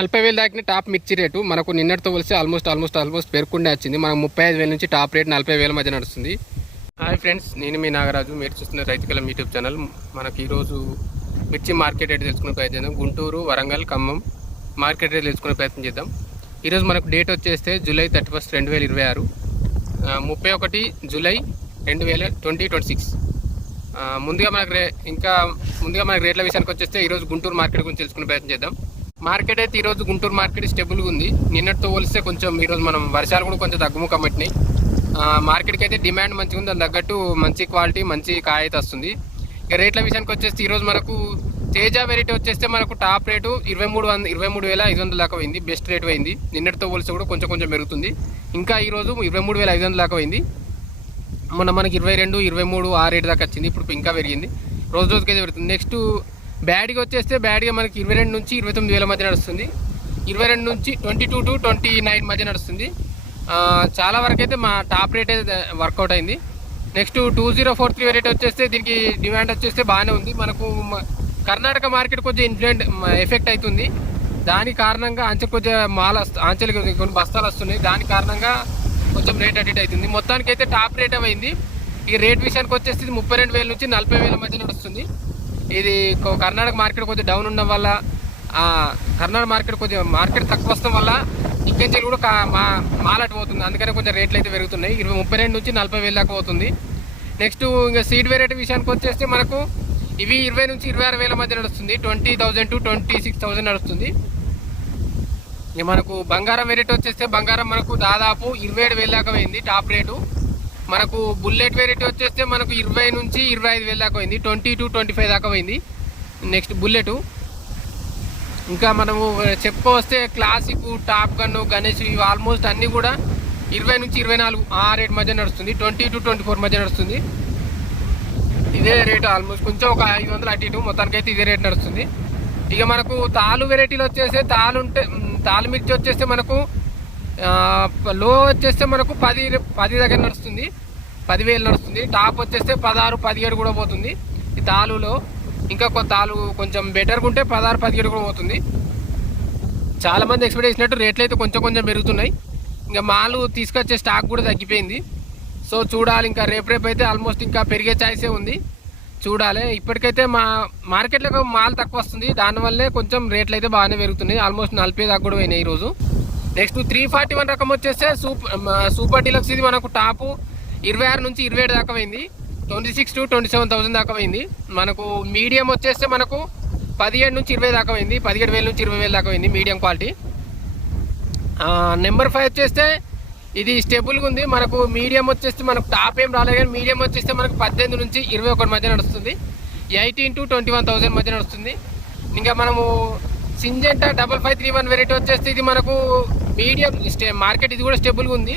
40,000 దాకిన top మిర్చి rate మనకు నిన్నటితో కలిసి ఆల్మోస్ట్ పెరుగుకుండే వచ్చింది. మనకు 35,000 నుంచి టాప్ రేట్ 40,000 మధ్య నడుస్తుంది. హాయ్ ఫ్రెండ్స్, నేను మీ నాగరాజు. మీరు చూస్తున్న రైతు కలం యూట్యూబ్ ఛానల్. మనకి ఈరోజు మిర్చి మార్కెట్ రేట్ తెలుసుకునే ప్రయత్నం చేద్దాం. గుంటూరు, వరంగల్, ఖమ్మం మార్కెట్ రేట్ తెలుసుకునే ప్రయత్నం చేద్దాం. ఈరోజు మనకు డేట్ వచ్చేస్తే జూలై 31, 2026, 31 జూలై 2026. ముందుగా మనకు రేట్ల విషయానికి వచ్చేస్తే ఈరోజు గుంటూరు మార్కెట్ గురించి తెలుసుకునే ప్రయత్నం చేద్దాం. మార్కెట్ అయితే ఈరోజు గుంటూరు మార్కెట్ స్టేబుల్గా ఉంది. నిన్నటితో పోలిస్తే కొంచెం ఈరోజు మనం వర్షాలు కూడా కొంచెం తగ్గుముఖం పట్టినాయి. మార్కెట్కి అయితే డిమాండ్ మంచిగా ఉంది, దాని తగ్గట్టు మంచి క్వాలిటీ మంచి కాయ అయితే వస్తుంది. ఇక రేట్ల విషయానికి వచ్చేస్తే ఈరోజు మనకు తేజ వెరైటీ వచ్చేస్తే మనకు టాప్ రేటు 23,500 దాకా పోయింది. బెస్ట్ రేట్ పోయింది. నిన్నటితో పోలిస్తే కూడా కొంచెం పెరుగుతుంది. ఇంకా ఈరోజు 23,500 దాకా పోయింది. మొన్న మనకి 22, 23 ఆ రేటు దాకా వచ్చింది. ఇప్పుడు ఇంకా పెరిగింది, రోజుకైతే పెరుగుతుంది. నెక్స్ట్ బ్యాడ్గా వచ్చేస్తే బ్యాడ్గా మనకి 22 నుంచి 29,000 మధ్య నడుస్తుంది. 22 నుంచి 22 to 29 మధ్య నడుస్తుంది. చాలా వరకు అయితే మా టాప్ రేట్ అయితే వర్కౌట్ అయింది. నెక్స్ట్ 2043 వెరైటీ వచ్చేస్తే దీనికి డిమాండ్ వచ్చేస్తే బాగానే ఉంది. మనకు కర్ణాటక మార్కెట్ కొంచెం ఎఫెక్ట్ అవుతుంది. దాని కారణంగా ఆంచలు కొన్ని బస్తాలు వస్తున్నాయి. దాని కారణంగా కొంచెం రేట్ అడిట్ అవుతుంది. మొత్తానికి అయితే టాప్ రేట్ అయింది. ఈ రేట్ విషయానికి వచ్చేసి 32,000 నుంచి 40,000 మధ్య నడుస్తుంది. ఇది కర్ణాటక మార్కెట్ కొంచెం డౌన్ ఉండడం వల్ల, కర్ణాటక మార్కెట్ తక్కువ వస్తాం వల్ల ఇంకెంచెలు కూడా మాలట్ పోతుంది. అందుకని కొంచెం రేట్లు అయితే పెరుగుతున్నాయి. 32 నుంచి 40,000 దాకా పోతుంది. నెక్స్ట్ ఇంకా సీడ్ వెరైటీ విషయానికి వచ్చేస్తే మనకు ఇవి 20 నుంచి 26,000 మధ్య నడుస్తుంది. 20,000 to 26,000 నడుస్తుంది. ఇక మనకు బంగారం వెరైటీ వచ్చేస్తే బంగారం మనకు దాదాపు 27,000 దాకా పోయింది టాప్ రేటు. మనకు బుల్లెట్ వెరైటీ వచ్చేస్తే మనకు 20 నుంచి 25,000 దాకా పోయింది. 20 to 25 దాకా పోయింది నెక్స్ట్ బుల్లెట్. ఇంకా మనము చెప్పుకొస్తే క్లాసిక్, టాప్ గన్, గణేష్ ఇవి ఆల్మోస్ట్ అన్నీ కూడా 20 నుంచి 24 ఆ రేట్ మధ్య నడుస్తుంది. 20 to 24 మధ్య నడుస్తుంది. ఇదే రేటు ఆల్మోస్ట్ కొంచెం ఒక 500 అటు ఇటు, మొత్తానికైతే ఇదే రేట్ నడుస్తుంది. ఇక మనకు తాలు వెరైటీలు వచ్చేస్తే తాలు మిర్చి వచ్చేస్తే మనకు లో వచ్చేస్తే మనకు 10 దగ్గర నడుస్తుంది. 10,000 నడుస్తుంది. టాప్ వచ్చేస్తే 16, 17 కూడా పోతుంది. ఈ తాలులో ఇంకా తాలు కొంచెం బెటర్గా ఉంటే 16, 17 కూడా పోతుంది. చాలామంది ఎక్స్పెక్ట్ చేసినట్టు రేట్లు అయితే కొంచెం పెరుగుతున్నాయి. ఇంకా మాలు తీసుకొచ్చే స్టాక్ కూడా తగ్గిపోయింది. సో చూడాలి, ఇంకా రేపు అయితే ఆల్మోస్ట్ ఇంకా పెరిగే ఛాయిసే ఉంది. చూడాలి. ఇప్పటికైతే మా మార్కెట్లో మాల్ తక్కువ వస్తుంది. దానివల్లే కొంచెం రేట్లు అయితే బాగానే పెరుగుతున్నాయి. ఆల్మోస్ట్ 40 దాకా కూడా పోయినాయి ఈరోజు. నెక్స్ట్ 341 రకం వచ్చేస్తే సూపర్ డీలక్స్. ఇది మనకు టాపు 26 నుంచి 27 దాకా పోయింది. 26 to 27,000 దాకా పోయింది. మనకు మీడియం వచ్చేస్తే మనకు 17 నుంచి 20 దాకా పోయింది. 17,000 నుంచి 20,000 దాకా పోయింది మీడియం క్వాలిటీ. నెంబర్ 5 వచ్చేస్తే ఇది స్టేబుల్గా ఉంది. మనకు మీడియం వచ్చేస్తే మనకు టాప్ ఏం రాలేదు, కానీ మీడియం వచ్చేస్తే మనకు 18 నుంచి 21 మధ్య నడుస్తుంది. 18 to 21,000 మధ్య నడుస్తుంది. ఇంకా మనము సింజెంటా 5531 వెరైటీ వచ్చేస్తే ఇది మనకు మీడియం మార్కెట్, ఇది కూడా స్టేబుల్గా ఉంది.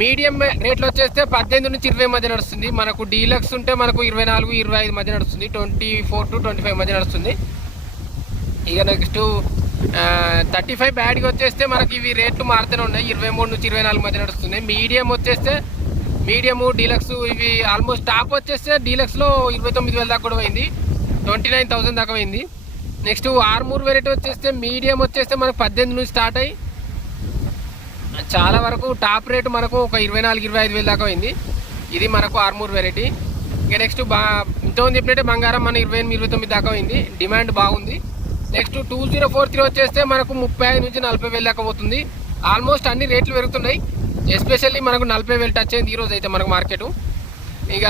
మీడియం రేట్లు వచ్చేస్తే 18 నుంచి 20 మధ్య నడుస్తుంది. మనకు డీలక్స్ ఉంటే మనకు 24, 25 మధ్య నడుస్తుంది. 24 to 25 మధ్య నడుస్తుంది. ఇక నెక్స్ట్ 35 బ్యాడ్కి వచ్చేస్తే మనకి ఇవి రేట్లు మారుతూనే ఉన్నాయి. 23 నుంచి 24 మధ్య నడుస్తుంది. మీడియం వచ్చేస్తే మీడియము, డీలక్స్ ఇవి ఆల్మోస్ట్ టాప్ వచ్చేస్తే డీలక్స్లో 29,000 దాకా కూడా పోయింది. 29,000 దాకా పోయింది. నెక్స్ట్ ఆర్మూర్ వెరైటీ వచ్చేస్తే మీడియం వచ్చేస్తే మనకు 18 నుంచి స్టార్ట్ అయ్యి చాలా వరకు టాప్ రేటు మనకు ఒక 24, 25,000 దాకా పోయింది. ఇది మనకు ఆర్మూర్ వెరైటీ. ఇక నెక్స్ట్ ఇంతకుముందు చెప్పినట్టే బంగారం మన 28, 29 దాకా పోయింది. డిమాండ్ బాగుంది. నెక్స్ట్ 2043 వచ్చేస్తే మనకు 35 నుంచి 40,000 దాకా పోతుంది. ఆల్మోస్ట్ అన్ని రేట్లు పెరుగుతున్నాయి. ఎస్పెషల్లీ మనకు 40,000 టచ్ అయింది ఈరోజు అయితే మనకు మార్కెట్. ఇక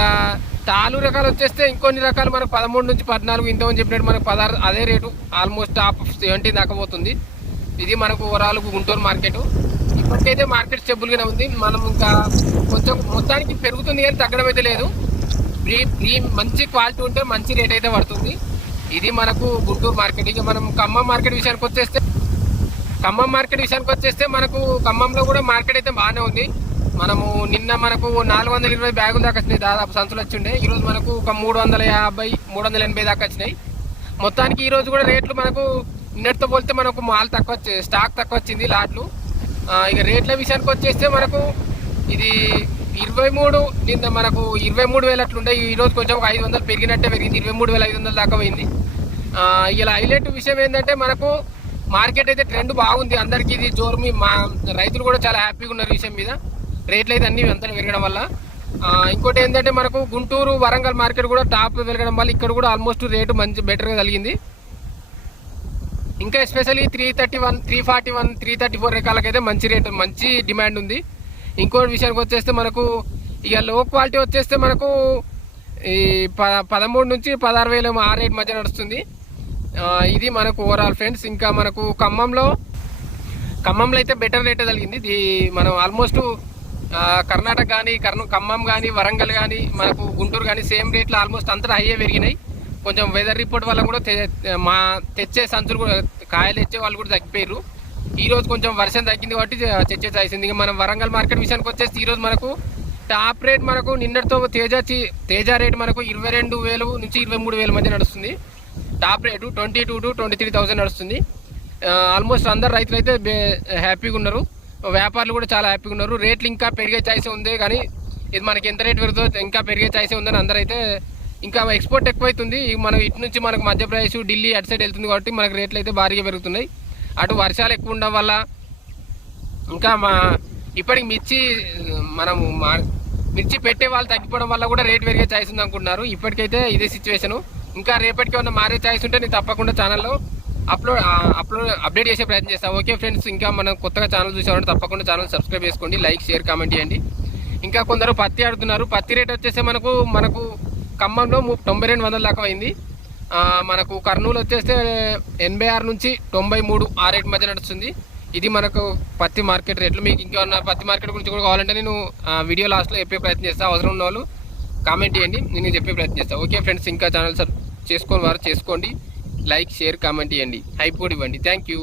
తాలు రకాలు వచ్చేస్తే ఇంకొన్ని రకాలు మనకు 13 నుంచి 14, ఇంతకుముందు చెప్పినట్టు మనకు 16 అదే రేటు. ఆల్మోస్ట్ టాప్ 17 దాకా పోతుంది. ఇది మనకు ఓవరాల్ గుంటూరు మార్కెట్. ఇప్పటికైతే మార్కెట్ స్టేబుల్గానే ఉంది. మనం ఇంకా కొంచెం మొత్తానికి పెరుగుతుంది కానీ తగ్గడం అయితే లేదు. మంచి క్వాలిటీ ఉంటే మంచి రేట్ అయితే పడుతుంది. ఇది మనకు గుంటూరు మార్కెట్. ఇక మనం ఖమ్మం మార్కెట్ విషయానికి వచ్చేస్తే మనకు ఖమ్మంలో కూడా మార్కెట్ అయితే బాగానే ఉంది. మనము నిన్న మనకు 420 బ్యాగులు దాకా వచ్చినాయి. దాదాపు సంచులు వచ్చిండే. ఈరోజు మనకు ఒక 350, 380 దాకా వచ్చినాయి. మొత్తానికి ఈరోజు కూడా రేట్లు మనకు నిన్నటితో పోలితే మనకు స్టాక్ తక్కువ వచ్చింది లాట్లు. ఇక రేట్ల విషయానికి వచ్చేస్తే మనకు ఇది 23 నిన్న మనకు 23,000 అట్లుండే. ఈరోజు కొంచెం ఒక 500 పెరిగినట్టే పెరిగింది. 23,500 దాకా పోయింది. ఇలా హైలైట్ విషయం ఏంటంటే మనకు మార్కెట్ అయితే ట్రెండ్ బాగుంది, అందరికీ ఇది జోరు. మా రైతులు కూడా చాలా హ్యాపీగా ఉన్నారు విషయం మీద. రేట్లు అయితే అన్ని అంతా పెరగడం వల్ల. ఇంకోటి ఏంటంటే మనకు గుంటూరు వరంగల్ మార్కెట్ కూడా టాప్ పెరగడం వల్ల ఇక్కడ కూడా ఆల్మోస్ట్ రేటు మంచి బెటర్గా కలిగింది. ఇంకా ఎస్పెషల్లీ 331, 341, 334 రకాలకైతే మంచి రేటు, మంచి డిమాండ్ ఉంది. ఇంకోటి విషయానికి వచ్చేస్తే మనకు ఇక లో క్వాలిటీ వచ్చేస్తే మనకు ఈ 13 నుంచి 16,000 ఆ రేట్ మధ్య నడుస్తుంది. ఇది మనకు ఓవరాల్ ఫ్రెండ్స్. ఇంకా మనకు ఖమ్మంలో అయితే బెటర్ రేటే కలిగింది. ఇది మనం ఆల్మోస్ట్ కర్ణాటక కానీ ఖమ్మం కానీ వరంగల్ కానీ మనకు గుంటూరు కానీ సేమ్ రేట్లు ఆల్మోస్ట్ అంతా హైయే పెరిగినాయి. కొంచెం వెదర్ రిపోర్ట్ వల్ల కూడా తెచ్చే సంచులు కూడా కాయలు తెచ్చే వాళ్ళు కూడా తగ్గిపోయారు. ఈరోజు కొంచెం వర్షం తగ్గింది కాబట్టి తెచ్చే చాయిసింది. ఇంకా మనం వరంగల్ మార్కెట్ విషయానికి వచ్చేసి ఈరోజు మనకు టాప్ రేట్ మనకు నిన్నటితో తేజ రేట్ మనకు 22,000 నుంచి 23,000 మధ్య నడుస్తుంది. టాప్ రేటు 22,000 to 23,000 నడుస్తుంది. ఆల్మోస్ట్ అందరు రైతులు అయితే హ్యాపీగా ఉన్నారు, వ్యాపారులు కూడా చాలా హ్యాపీగా ఉన్నారు. రేట్లు ఇంకా పెరిగే ఛాయిసే ఉంది, కానీ ఇది మనకి ఎంత రేట్ పెరుగుతుందో ఇంకా పెరిగే ఛాయిసే ఉందని అందరైతే. ఇంకా ఎక్స్పోర్ట్ ఎక్కువైతుంది, మనం ఇటు నుంచి మనకు మధ్యప్రదేశ్ ఢిల్లీ అటు సైడ్ వెళ్తుంది కాబట్టి మనకు రేట్లు అయితే భారీగా పెరుగుతున్నాయి. అటు వర్షాలు ఎక్కువ ఉండడం వల్ల ఇంకా ఇప్పటికి మిర్చి పెట్టే వాళ్ళు తగ్గిపోవడం వల్ల కూడా రేట్ పెరిగే ఛాయిస్ ఉంది అనుకుంటున్నారు. ఇప్పటికైతే ఇదే సిచ్యువేషను. ఇంకా రేపటికి ఏమన్నా మారే ఛాయిస్ ఉంటే నేను తప్పకుండా ఛానల్లో అప్డేట్ చేసే ప్రయత్నం చేస్తాను. ఓకే ఫ్రెండ్స్, ఇంకా మనం కొత్తగా ఛానల్ చూసామంటే తప్పకుండా ఛానల్ సబ్స్క్రైబ్ చేసుకోండి, లైక్ షేర్ కామెంట్ చేయండి. ఇంకా కొందరు పత్తి ఆడుతున్నారు. పత్తి రేట్ వచ్చేస్తే మనకు ఖమ్మంలో 92,000 దాకా అయింది. మనకు కర్నూలు వచ్చేస్తే 86 నుంచి 93 ఆ రేట్ మధ్య నడుస్తుంది. ఇది మనకు పత్తి మార్కెట్ రేట్లు. మీకు ఇంకేమన్నా పత్తి మార్కెట్ గురించి కూడా కావాలంటే నేను వీడియో లాస్ట్లో చెప్పే ప్రయత్నం చేస్తాను. అవసరం ఉన్న వాళ్ళు కామెంట్ చేయండి, నేను చెప్పే ప్రయత్నం చేస్తాను. ఓకే ఫ్రెండ్స్, ఇంకా ఛానల్ చేసుకోండి, లైక్ షేర్ కామెంట్ చేయండి, హైప్ కూడా ఇవ్వండి. Thank you.